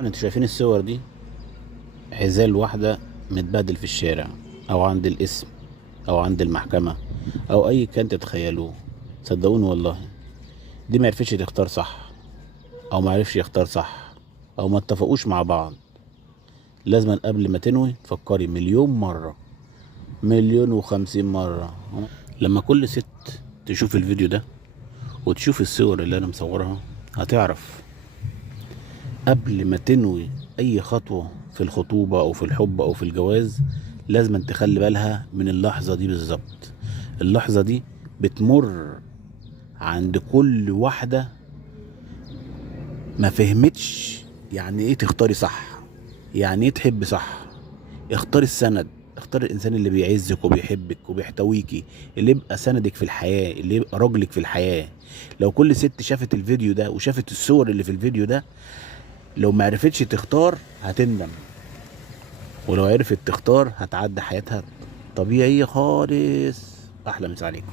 انتوا شايفين الصور دي؟ عزال واحدة متبهدل في الشارع، او عند القسم، او عند المحكمة، او اي كان تتخيلوه. صدقوني والله، دي معرفتش تختار صح، او معرفش يختار صح، او ما اتفقوش مع بعض. لازم قبل ما تنوي تفكري مليون مرة، مليون و50 مرة. لما كل ست تشوف الفيديو ده وتشوف الصور اللي انا مصورها، هتعرف قبل ما تنوي اي خطوة في الخطوبة او في الحب او في الجواز، لازم تخلي بالها من اللحظة دي بالظبط. اللحظة دي بتمر عند كل واحدة ما فهمتش يعني ايه تختاري صح، يعني ايه تحب صح. اختاري السند، اختاري الانسان اللي بيعزك وبيحبك وبيحتويكي، اللي يبقى سندك في الحياة، اللي يبقى راجلك في الحياة. لو كل ست شافت الفيديو ده وشافت الصور اللي في الفيديو ده، لو معرفتش تختار هتندم، ولو عرفت تختار هتعدي حياتها طبيعية خالص. احلى مسا عليكم.